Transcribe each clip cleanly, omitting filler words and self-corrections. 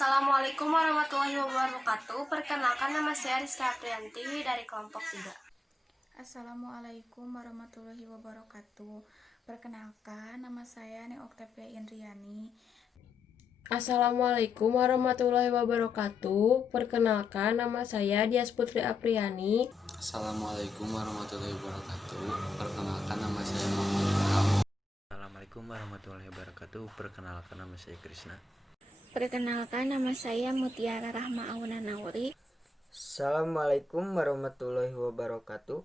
Assalamualaikum warahmatullahi wabarakatuh. Perkenalkan, nama saya Rizka Aprianti dari kelompok 3. Assalamualaikum warahmatullahi wabarakatuh. Perkenalkan, nama saya Ne Oktavia Indriani. Assalamualaikum warahmatullahi wabarakatuh. Perkenalkan, nama saya Dias Putri Apriani. Assalamualaikum warahmatullahi wabarakatuh. Perkenalkan, nama saya Muhammad Ilham. Assalamualaikum warahmatullahi wabarakatuh. Perkenalkan, nama saya Krisna. Perkenalkan, nama saya Mutiara Rahma Auna Nauri. Assalamualaikum warahmatullahi wabarakatuh.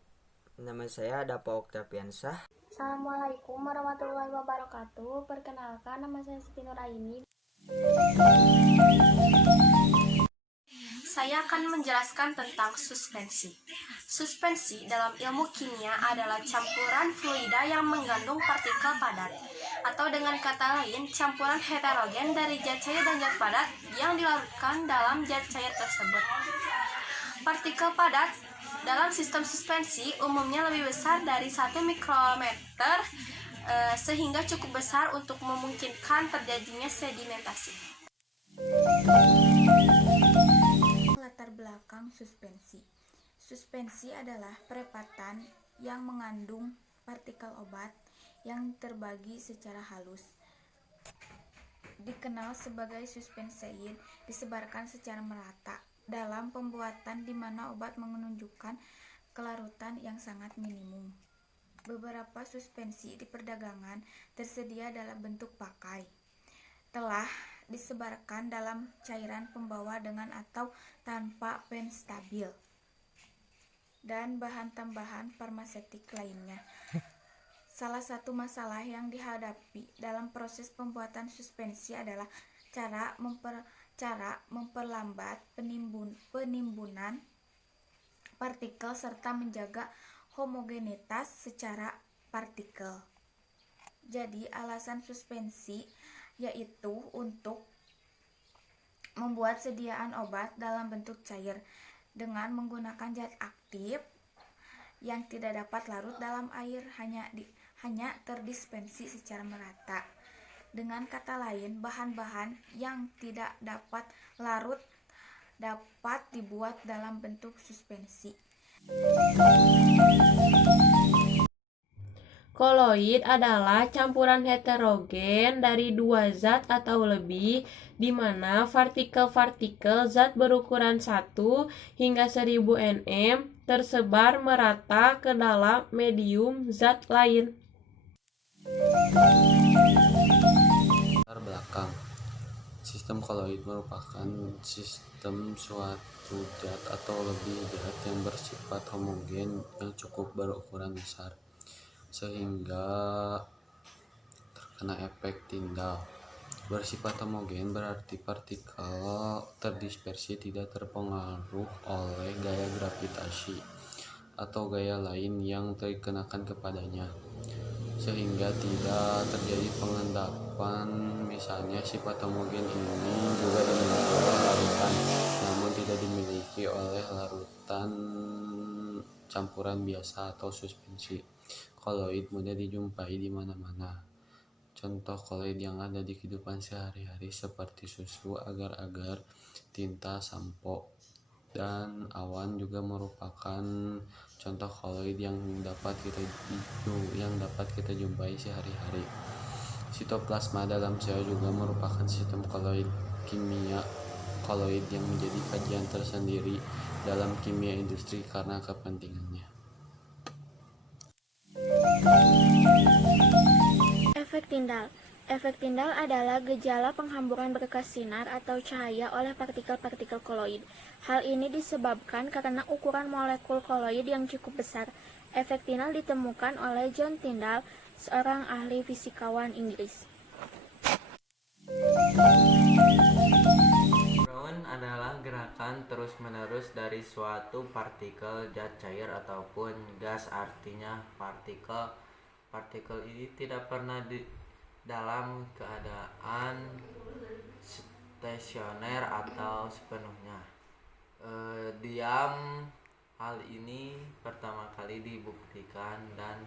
Nama saya Dapa Oktaviansah. Assalamualaikum warahmatullahi wabarakatuh. Perkenalkan, nama saya Siti Nuraini. Saya akan menjelaskan tentang suspensi. Suspensi dalam ilmu kimia adalah campuran fluida yang mengandung partikel padat, atau dengan kata lain, campuran heterogen dari zat cair dan zat padat yang dilarutkan dalam zat cair tersebut. Partikel padat dalam sistem suspensi umumnya lebih besar dari 1 mikrometer, sehingga cukup besar untuk memungkinkan terjadinya sedimentasi. Latar belakang suspensi. Suspensi adalah perepatan yang mengandung partikel obat yang terbagi secara halus. Dikenal sebagai suspensein, disebarkan secara merata dalam pembuatan di mana obat menunjukkan kelarutan yang sangat minimum. Beberapa suspensi di perdagangan tersedia dalam bentuk pakai. Telah disebarkan dalam cairan pembawa dengan atau tanpa pen stabil dan bahan tambahan farmaseutik lainnya. Salah satu masalah yang dihadapi dalam proses pembuatan suspensi adalah cara memperlambat penimbunan partikel serta menjaga homogenitas secara partikel. Jadi alasan suspensi yaitu untuk membuat sediaan obat dalam bentuk cair dengan menggunakan zat aktif yang tidak dapat larut dalam air, hanya terdispensi secara merata. Dengan kata lain, bahan-bahan yang tidak dapat larut dapat dibuat dalam bentuk suspensi. Koloid adalah campuran heterogen dari dua zat atau lebih, di mana partikel-partikel zat berukuran 1 hingga 1000 nm tersebar merata ke dalam medium zat lain. Latar belakang. Sistem koloid merupakan sistem suatu zat atau lebih zat yang bersifat homogen yang cukup berukuran besar, sehingga terkena efek Tyndall. Bersifat homogen berarti partikel terdispersi tidak terpengaruh oleh gaya gravitasi atau gaya lain yang dikenakan kepadanya, sehingga tidak terjadi pengendapan. Misalnya, sifat homogen ini juga dimiliki oleh larutan, namun tidak dimiliki oleh larutan campuran biasa atau suspensi. Koloid mudah dijumpai di mana-mana. Contoh koloid yang ada di kehidupan sehari-hari seperti susu, agar-agar, tinta, sampo, dan awan juga merupakan contoh koloid yang dapat kita jumpai sehari-hari. Sitoplasma dalam sel juga merupakan sistem koloid kimia koloid yang menjadi kajian tersendiri dalam kimia industri karena kepentingannya. Efek Tyndall. Efek Tyndall adalah gejala penghamburan berkas sinar atau cahaya oleh partikel-partikel koloid. Hal ini disebabkan karena ukuran molekul koloid yang cukup besar. Efek Tyndall ditemukan oleh John Tyndall, seorang ahli fisikawan Inggris. Brown adalah gerakan terus-menerus dari suatu partikel zat cair ataupun gas. Artinya partikel ini tidak pernah dalam keadaan stasioner atau sepenuhnya diam. Hal ini pertama kali dibuktikan dan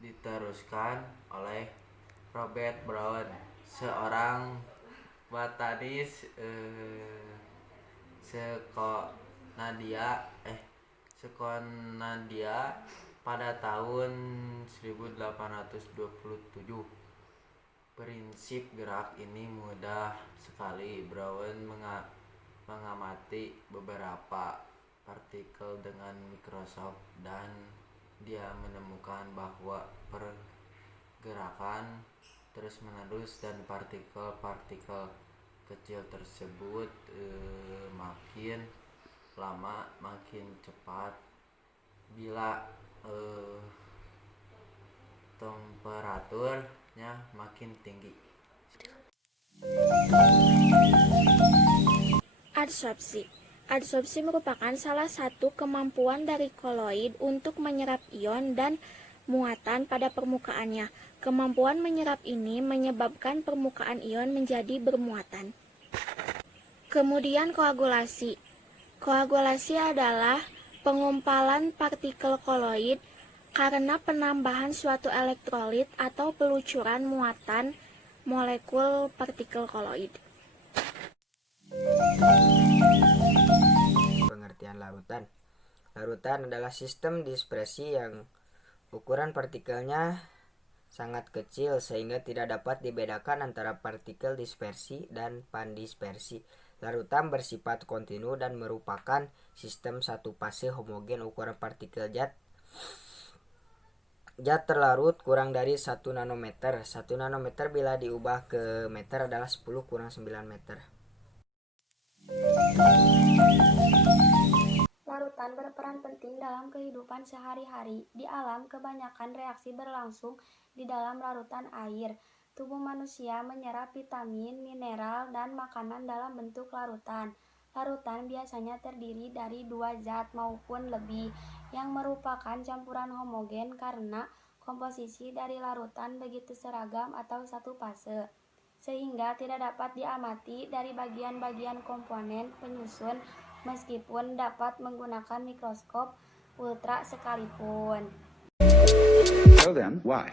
diteruskan oleh Robert Brown seorang botanis Skotlandia pada tahun 1827. Prinsip gerak ini mudah sekali. Brown mengamati beberapa partikel dengan mikroskop dan dia menemukan bahwa pergerakan terus-menerus dan partikel-partikel kecil tersebut makin lama makin cepat bila temperaturnya makin tinggi. Adsorpsi. Adsorpsi merupakan salah satu kemampuan dari koloid untuk menyerap ion dan muatan pada permukaannya. Kemampuan menyerap ini menyebabkan permukaan ion menjadi bermuatan. Kemudian koagulasi. Koagulasi adalah pengumpalan partikel koloid karena penambahan suatu elektrolit atau pelucuran muatan molekul partikel koloid. Pengertian larutan. Larutan adalah sistem dispersi yang ukuran partikelnya sangat kecil sehingga tidak dapat dibedakan antara partikel dispersi dan pandispersi. Larutan bersifat kontinu dan merupakan sistem satu fase homogen. Ukuran partikel zat terlarut kurang dari 1 nanometer. 1 nanometer bila diubah ke meter adalah 10 kurang 9 meter. Larutan berperan penting dalam kehidupan sehari-hari. Di alam, kebanyakan reaksi berlangsung di dalam larutan air. Tubuh manusia menyerap vitamin, mineral, dan makanan dalam bentuk larutan. Larutan biasanya terdiri dari 2 zat maupun lebih yang merupakan campuran homogen karena komposisi dari larutan begitu seragam atau satu fase, sehingga tidak dapat diamati dari bagian-bagian komponen penyusun meskipun dapat menggunakan mikroskop ultra sekalipun. So then, why?